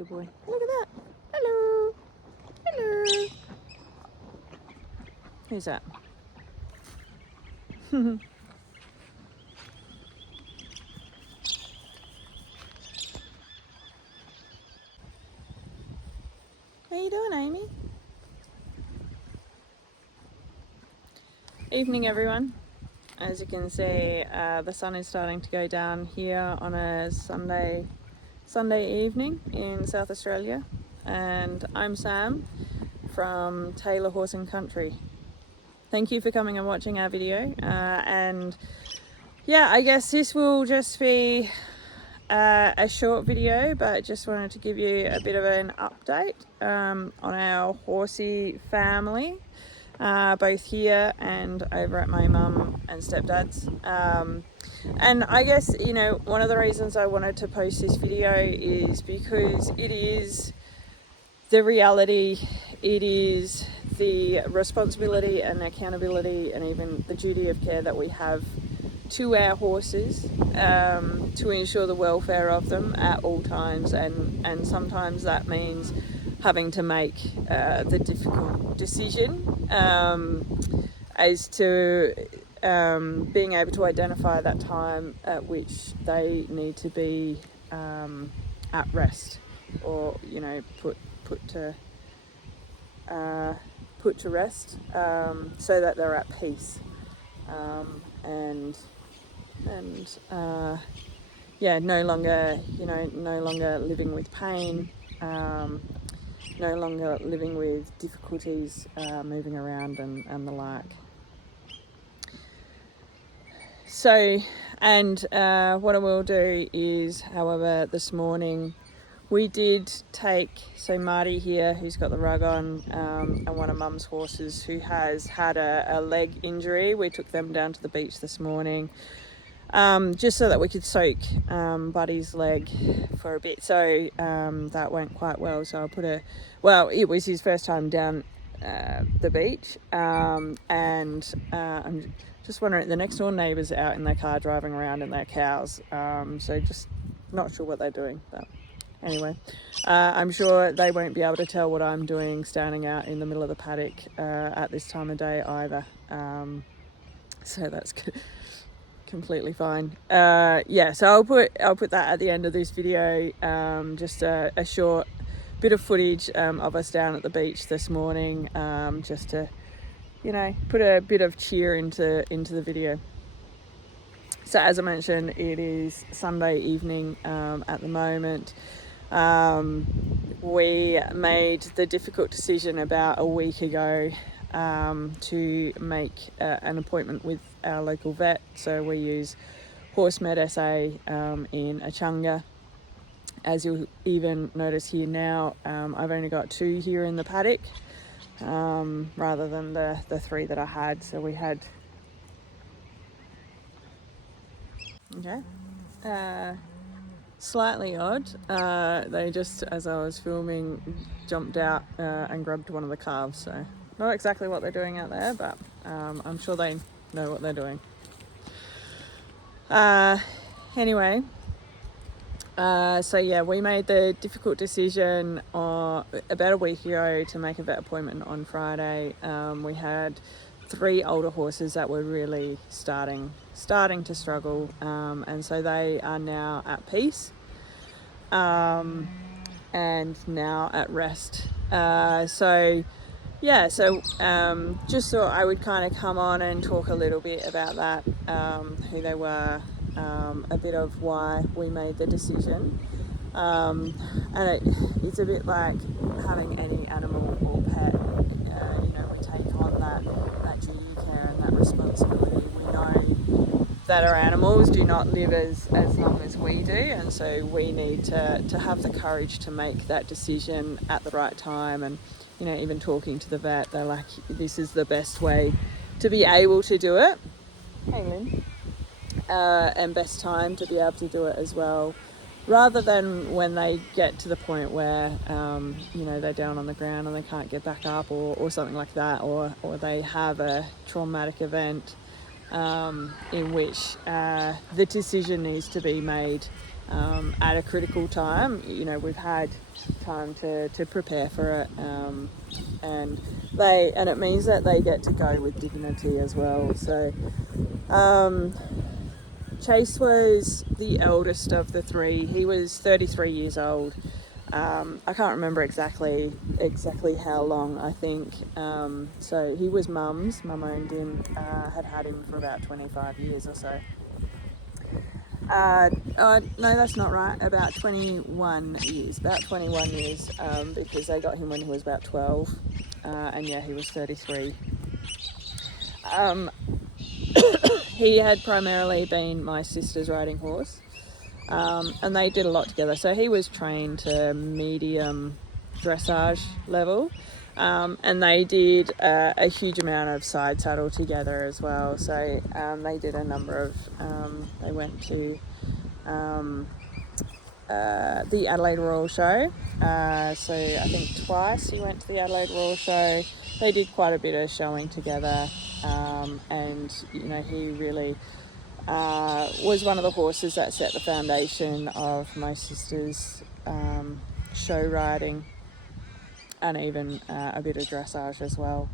good boy. Look at that. Hello. Hello. Who's that? How you doing, Amy? Evening, everyone. As you can see, the sun is starting to go down here on a Sunday evening in South Australia, and I'm Sam from Taylor Horse and Country. Thank you for coming and watching our video, and yeah, I guess this will just be a short video, but just wanted to give you a bit of an update on our horsey family, both here and over at my mum and stepdad's. And I guess, you know, one of the reasons I wanted to post this video is because it is the reality, it is the responsibility and accountability and even the duty of care that we have to our horses, to ensure the welfare of them at all times, and sometimes that means having to make the difficult decision as to being able to identify that time at which they need to be at rest, or, you know, put to rest, so that they're at peace, and no longer living with pain, no longer living with difficulties moving around and the like. So, and what I will do is, however, this morning we did take, so Marty here, who's got the rug on, and one of Mum's horses who has had a leg injury, we took them down to the beach this morning, just so that we could soak Buddy's leg for a bit. So that went quite well. So it was his first time down the beach, and I'm just wondering, the next door neighbours out in their car driving around in their cows, so just not sure what they're doing, but anyway, I'm sure they won't be able to tell what I'm doing standing out in the middle of the paddock at this time of day either, so that's good. Completely fine. So I'll put that at the end of this video, just a short bit of footage of us down at the beach this morning, just to, you know, put a bit of cheer into the video. So as I mentioned, it is Sunday evening at the moment. We made the difficult decision about a week ago to make an appointment with our local vet. So we use HorseMed SA in Achunga. As you'll even notice here now, I've only got 2 here in the paddock, rather than the 3 that I had. So we had, slightly odd. They just, as I was filming, jumped out and grabbed one of the calves. So not exactly what they're doing out there, but I'm sure they know what they're doing. Anyway, so yeah, we made the difficult decision about a week ago to make a vet appointment on Friday. We had 3 older horses that were really starting to struggle, and so they are now at peace, and now at rest. Just thought I would kind of come on and talk a little bit about that, who they were, a bit of why we made the decision, and it's a bit like having any animal or pet. We take on that duty of care and that responsibility. We know that our animals do not live as long as we do, and so we need to have the courage to make that decision at the right time. And, you know, even talking to the vet, they're like, this is the best way to be able to do it. Hey, Lynn. And best time to be able to do it as well, rather than when they get to the point where, they're down on the ground and they can't get back up, or something like that, or they have a traumatic event in which the decision needs to be made at a critical time. You know, we've had time to prepare for it, and it means that they get to go with dignity as well. So Chase was the eldest of the three. He was 33 years old. I can't remember exactly how long, I think. So he was Mum's. Mum owned him, had him for about 25 years or so. No, that's not right. About 21 years. Because they got him when he was about 12. And yeah, he was 33. He had primarily been my sister's riding horse. And they did a lot together. So he was trained to medium dressage level. And they did a huge amount of side saddle together as well. So they did a number of, they went to the Adelaide Royal Show. So I think twice he went to the Adelaide Royal Show. They did quite a bit of showing together. And, you know, he really was one of the horses that set the foundation of my sister's show riding, and even a bit of dressage as well.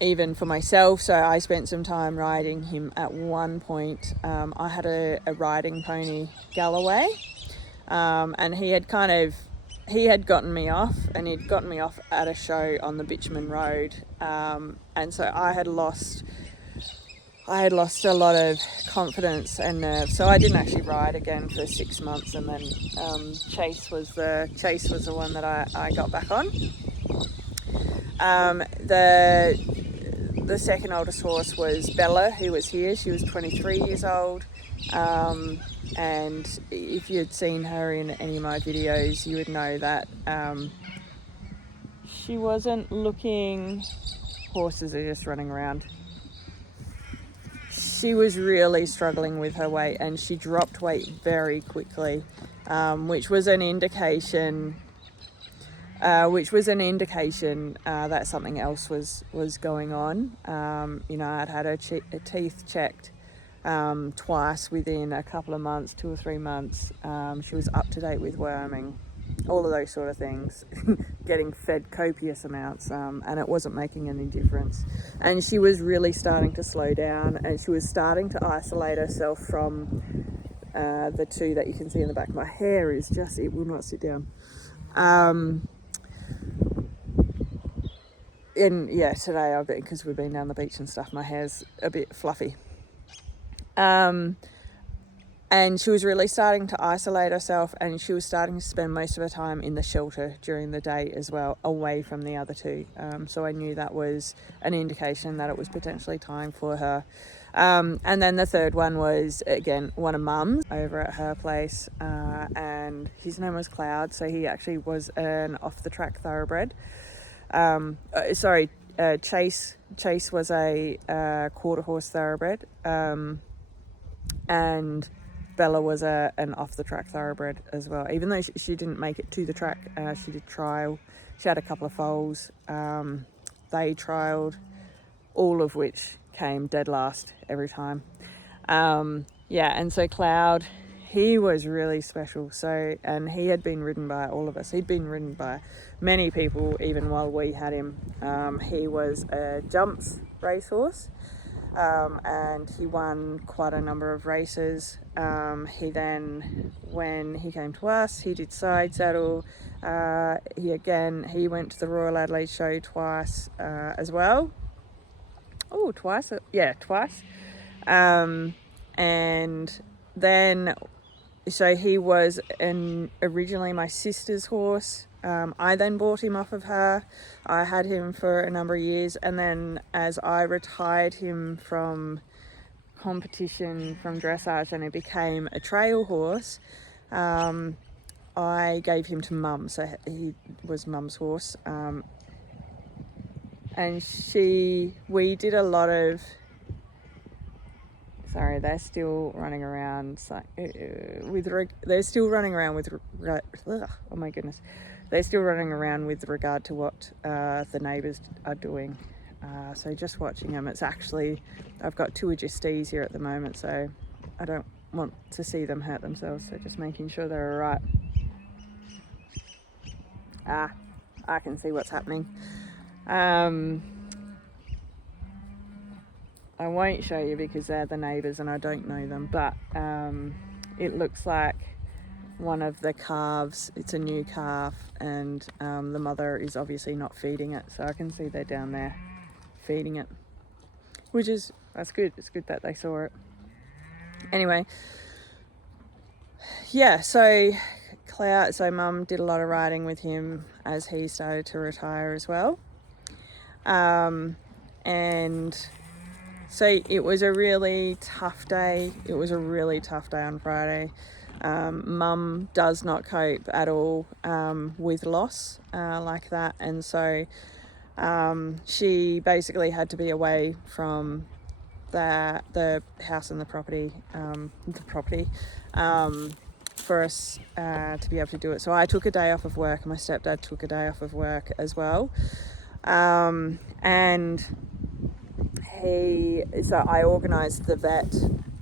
Even for myself, so I spent some time riding him at one point. I had a riding pony, Galloway, and he had gotten me off, and he'd gotten me off at a show on the Bitchman Road, and so I had lost a lot of confidence and nerve, so I didn't actually ride again for 6 months, and then Chase was the one that I got back on. The second oldest horse was Bella, who was here. She was 23 years old, and if you'd seen her in any of my videos, you would know that she wasn't looking. Horses are just running around. She was really struggling with her weight, and she dropped weight very quickly, which was an indication that something else was going on. You know, I'd had her teeth checked twice within a couple of months, 2 or 3 months. She was up to date with worming, all of those sort of things, getting fed copious amounts, and it wasn't making any difference. And she was really starting to slow down, and she was starting to isolate herself from the two that you can see in the back. My hair is just, it will not sit down. And yeah, today I've been, because we've been down the beach and stuff, my hair's a bit fluffy. And she was really starting to isolate herself, and she was starting to spend most of her time in the shelter during the day as well, away from the other two. So I knew that was an indication that it was potentially time for her. And then the third one was, again, one of Mum's over at her place, and his name was Cloud. So he actually was an off-the-track thoroughbred. Chase was a quarter horse thoroughbred, and Bella was an off-the-track thoroughbred as well. Even though she didn't make it to the track, she did trial. She had a couple of foals. They trialled, all of which came dead last every time. And so Cloud, he was really special. So, and he had been ridden by all of us. He'd been ridden by many people even while we had him. He was a jumps racehorse. And he won quite a number of races. He then, when he came to us, he did side saddle. He went to the Royal Adelaide Show twice as well. Oh, twice? Yeah, twice. And then, so he was originally my sister's horse. I then bought him off of her. I had him for a number of years, and then as I retired him from competition, from dressage, and he became a trail horse, I gave him to Mum. So he was Mum's horse, and we did a lot of. Sorry, they're still running around they're still running around with oh my goodness. They're still running around with regard to what the neighbours are doing. So just watching them. It's actually, I've got two adjustees here at the moment, so I don't want to see them hurt themselves, so just making sure they're all right. I can see what's happening. I won't show you because they're the neighbours and I don't know them, but it looks like one of the calves, it's a new calf, and the mother is obviously not feeding it, so I can see they're down there feeding it, that's good. It's good that they saw it. Anyway, yeah, so Mum did a lot of riding with him as he started to retire as well. And so it was a really tough day. It was a really tough day on Friday. Mum does not cope at all with loss like that, and so she basically had to be away from the house and the property for us to be able to do it. So I took a day off of work, and my stepdad took a day off of work as well. And so I organised the vet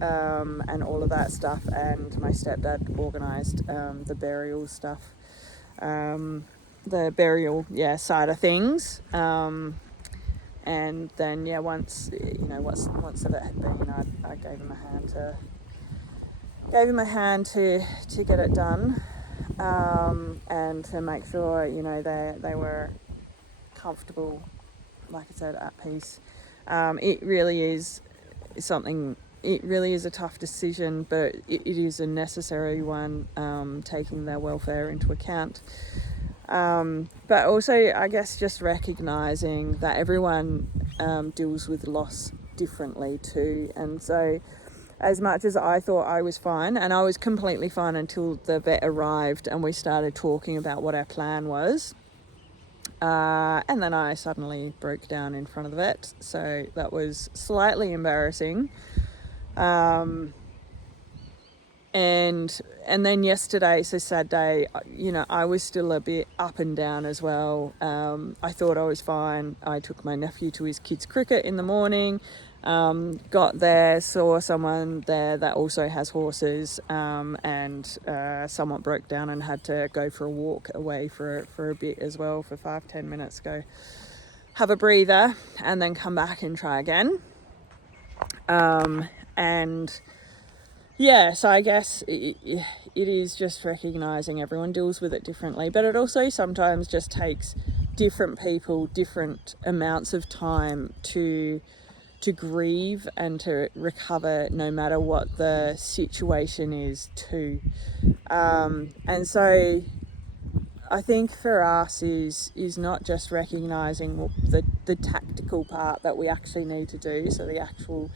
and all of that stuff, and my stepdad organised the burial stuff, the burial side of things. And then once the vet had been, I gave him a hand to get it done, and to make sure they were comfortable, like I said, at peace. It really is a tough decision, but it is a necessary one, taking their welfare into account. But also, I guess, just recognising that everyone deals with loss differently too. And so as much as I thought I was fine, and I was completely fine until the vet arrived and we started talking about what our plan was, and then I suddenly broke down in front of the vet, so that was slightly embarrassing. And then yesterday, so sad day, I was still a bit up and down as well. I thought I was fine. I took my nephew to his kids' cricket in the morning, got there, saw someone there that also has horses, and someone broke down and had to go for a walk away for a bit as well, for 5-10 minutes, go have a breather and then come back and try again. So I guess it is just recognising everyone deals with it differently, but it also sometimes just takes different people different amounts of time to grieve and to recover, no matter what the situation is too. And so I think for us is not just recognising the tactical part that we actually need to do, so the actual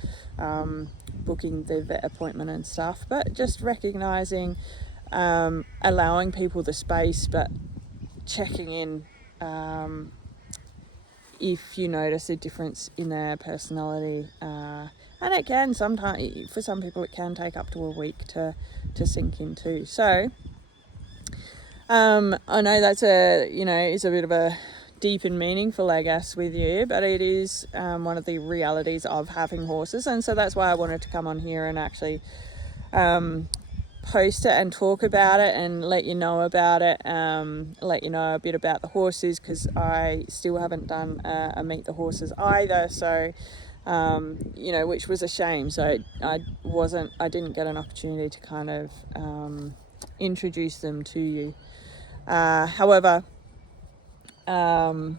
booking the vet appointment and stuff, but just recognising, allowing people the space, but checking in if you notice a difference in their personality. And it can sometimes, for some people, it can take up to a week to sink in too. So I know that's is a bit of a deep and meaningful, I guess, with you, but it is one of the realities of having horses, and so that's why I wanted to come on here and actually post it and talk about it and let you know about it, let you know a bit about the horses, because I still haven't done a meet the horses either, so which was a shame. So I didn't get an opportunity to kind of introduce them to you. However, I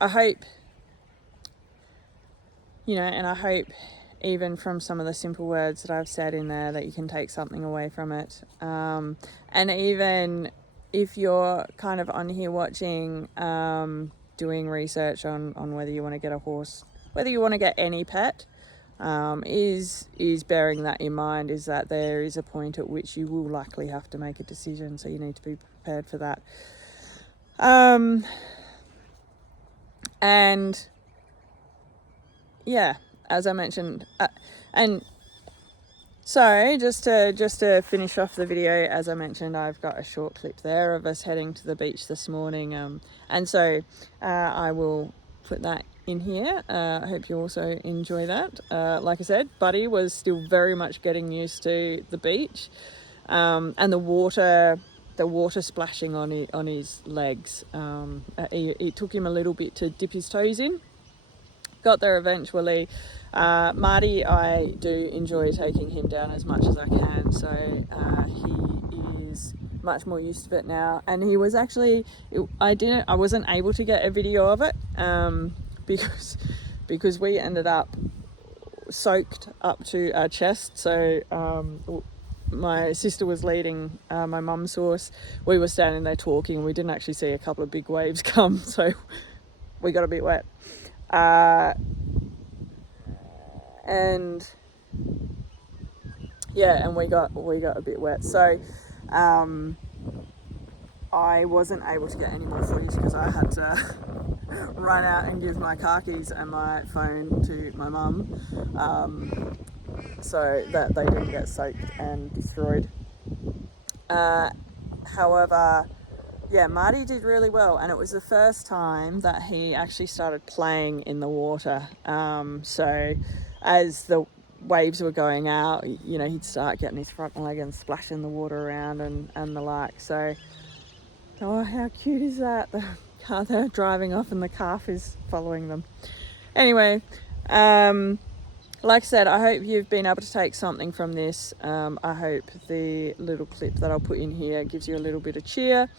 hope, and I hope even from some of the simple words that I've said in there that you can take something away from it. And even if you're kind of on here watching, doing research on whether you want to get a horse, whether you want to get any pet, is bearing that in mind, is that there is a point at which you will likely have to make a decision, so you need to be prepared for that. And as I mentioned, and so just to finish off the video, as I mentioned, I've got a short clip there of us heading to the beach this morning, and so I will put that in here. I hope you also enjoy that. Like I said, Buddy was still very much getting used to the beach, and the water splashing on his legs. It took him a little bit to dip his toes in. Got there eventually. Marty, I do enjoy taking him down as much as I can, so he is much more used to it now. And he was actually, I wasn't able to get a video of it because we ended up soaked up to our chest. So my sister was leading my mum's horse. We were standing there talking, and we didn't actually see a couple of big waves come, so we got a bit wet. And yeah, and we got a bit wet. So I wasn't able to get any more footage because I had to run out and give my car keys and my phone to my mum, so that they didn't get soaked and destroyed. However, yeah, Marty did really well, and it was the first time that he actually started playing in the water. So as the waves were going out, you know, he'd start getting his front leg and splashing the water around and the like. So, oh, how cute is that? The car, they're driving off and the calf is following them. Anyway, like I said, I hope you've been able to take something from this. I hope the little clip that I'll put in here gives you a little bit of cheer,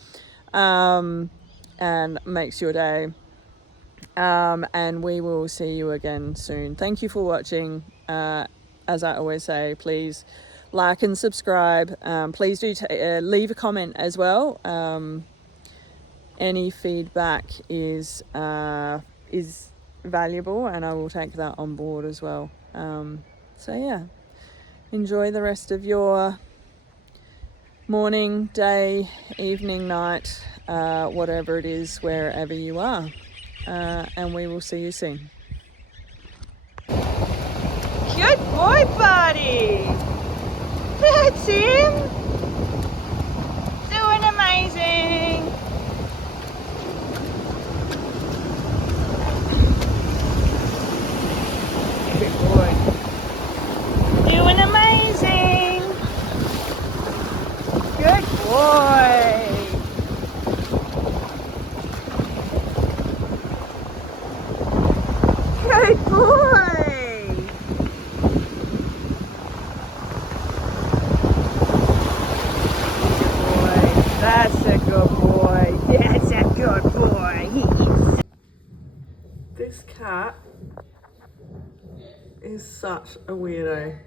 and makes your day. And we will see you again soon. Thank you for watching. As I always say, please like and subscribe. Please do leave a comment as well. Any feedback is valuable, and I will take that on board as well. So yeah, enjoy the rest of your morning, day, evening, night, whatever it is, wherever you are. And we will see you soon. Good boy, buddy. That's him. Doing amazing. Good boy. Doing amazing. Good boy. Good boy. That's a good boy. That's a good boy. He is. This cat is such a weirdo.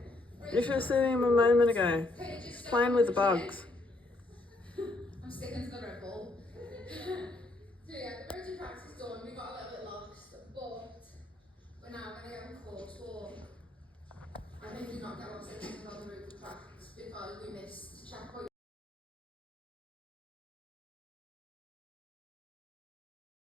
You should have seen him a moment ago. He's playing with the bugs.